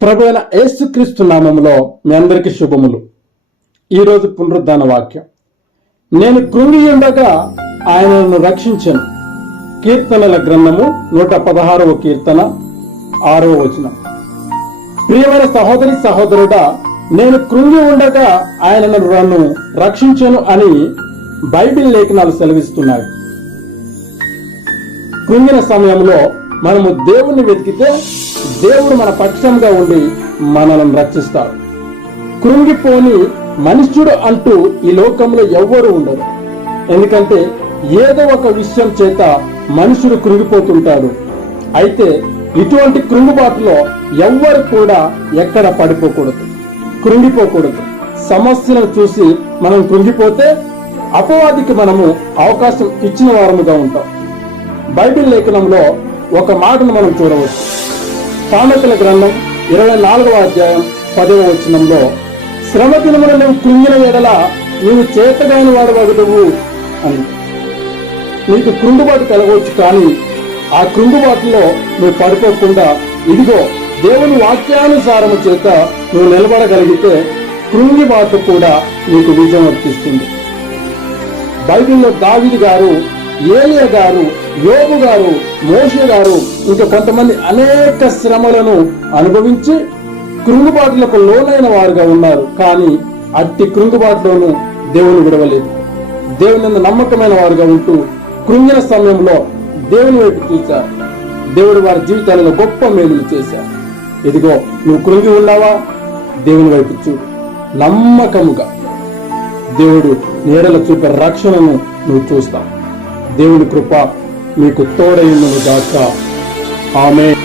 ప్రభువైన యేసుక్రీస్తు నామములో మీ అందరికీ శుభములు. ఈరోజు పునరుద్ధాన వాక్యం. నేను కృంగి ఉండగా ఆయన నన్ను రక్షించెను. కీర్తనల గ్రంథము 116వ కీర్తన 6వ వచనం. ప్రియమైన సహోదరి సహోదరుడా, నేను కృంగి ఉండగా ఆయన నన్ను రక్షించెను అని బైబిల్ లేఖనాలు సెలవిస్తున్నాయి. కృంగిన సమయంలో మనము దేవుణ్ణి వెతికితే దేవుడు మన పక్షంగా ఉండి మనల్ని రక్షిస్తాడు. కృంగిపోని మనుష్యుడు అంటూ ఈ లోకంలో ఎవ్వరూ ఉండరు. ఎందుకంటే ఏదో ఒక విషయం చేత మనుషుడు కృంగిపోతుంటాడు. అయితే ఇటువంటి కృంగుబాటులో ఎవ్వరు కూడా ఎక్కడ పడిపోకూడదు, కృంగిపోకూడదు. సమస్యలను చూసి మనం కృంగిపోతే అపవాదికి మనము అవకాశం ఇచ్చిన వారముగా ఉంటాం. బైబిల్ లేఖనంలో ఒక మాటను మనం చూడవచ్చు. సామెతల గ్రంథం 24వ అధ్యాయం 10వ వచనంలో, శ్రమ దినమున నువ్వు కృంగిన ఎడల నీవు చేతగాని వాడు వగుదువు అని. నీకు కృంగుబాటు కలగవచ్చు, కానీ ఆ కృంగుబాటులో నువ్వు పడిపోకుండా ఇదిగో దేవుని వాక్యానుసారము చేత నువ్వు నిలబడగలిగితే కృంగిబాటు కూడా నీకు విజయం వర్తిస్తుంది. బైబిల్లో దావీదు గారు, ఏలియా గారు, యోబు గారు, మోషే గారు, ఇంకా కొంతమంది అనేక శ్రమలను అనుభవించి కృంగుబాటులకు లోనైన వారుగా ఉన్నారు. కానీ అట్టి కృంగుబాటులోనూ దేవుని విడవలేదు. దేవుని నమ్మకమైన వారుగా ఉంటూ కృంగిన సమయంలో దేవుని వైపు చూశారు. దేవుడు వారి జీవితాలలో గొప్ప మేలులు చేశారు. ఇదిగో నువ్వు కృంగి ఉన్నావా? దేవుని వైపు చూడు. నమ్మకముగా దేవుడు నీడల చూపే రక్షణను నువ్వు చూస్తావు. దేవుని కృప మీకు తోడైనను గాక. ఆమేన్.